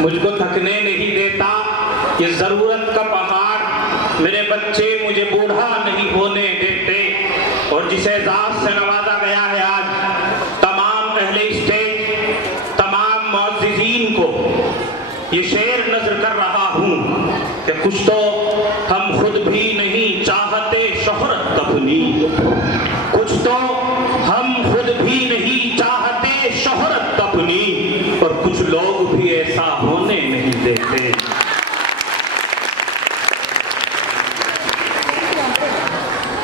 मुझको थकने नहीं देता ये जरूरत का पहाड़, मेरे बच्चे मुझे बूढ़ा नहीं होने देते। और जिसे एजाज से नवाजा गया है आज तमाम अहले स्टेज, तमाम मुअज़्ज़िज़ीन को ये शेर नज़र कर रहा हूँ कि कुछ तो हम खुद भी नहीं चाहते शोहरत अपनी, कुछ तो हम खुद भी नहीं चाहते शोहरत अपनी, और कुछ लोग भी ऐसा होने नहीं देते।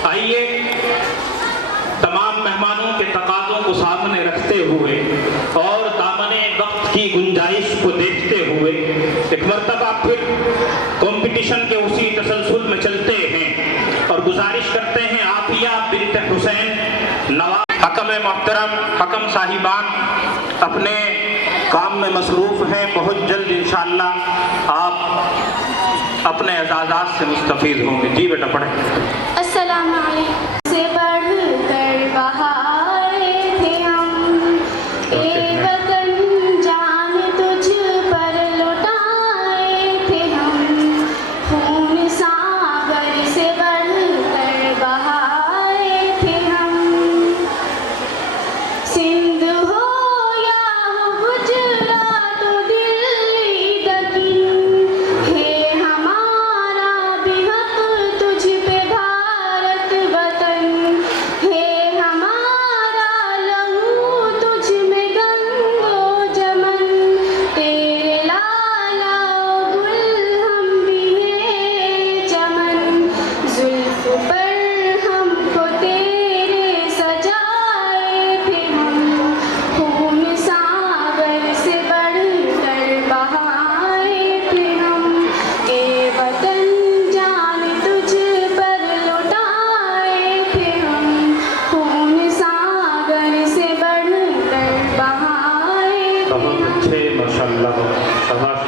आइए तमाम मेहमानों के तकाज़ों को सामने रखते हुए और दामने वक्त की गुंजाइश को देखते हुए एक मर्तबा फिर कंपटीशन के उसी तसलसल में चलते हैं और गुजारिश करते हैं आफिया बिन्त हुसैन नवाब हकम मोहतरम हकम साहिबान अपने काम में मसरूफ़ हैं। बहुत जल्द इंशाअल्लाह आप अपने एजाज़ात से मुस्तफ़ीद होंगे। जी बेटा पढ़ें। अस्सलाम वालेकुम। से बढ़कर बहारे थे हम, ए वतन जान तुझ पर लुटाए थे हम, खून सागर से बढ़कर बहाए थे हम। सिंध हो या गुजरात दिल्ली दकिन, है हमारा भी हक तुझ पे भारत वतन, है हमारा लहू तुझ में गंगो जमन, तेरे लाला गुल हम भी है चमन, जुल्फ पर हमको तेरे सजाए थे हम, खून सागर से बढ़कर बहाए थे हम, ए वतन जान तुझ पर लुटाए थे हम, खून सागर से बढ़कर बहाए थे बहुत हम। अच्छे माशाअल्लाह शाबाश।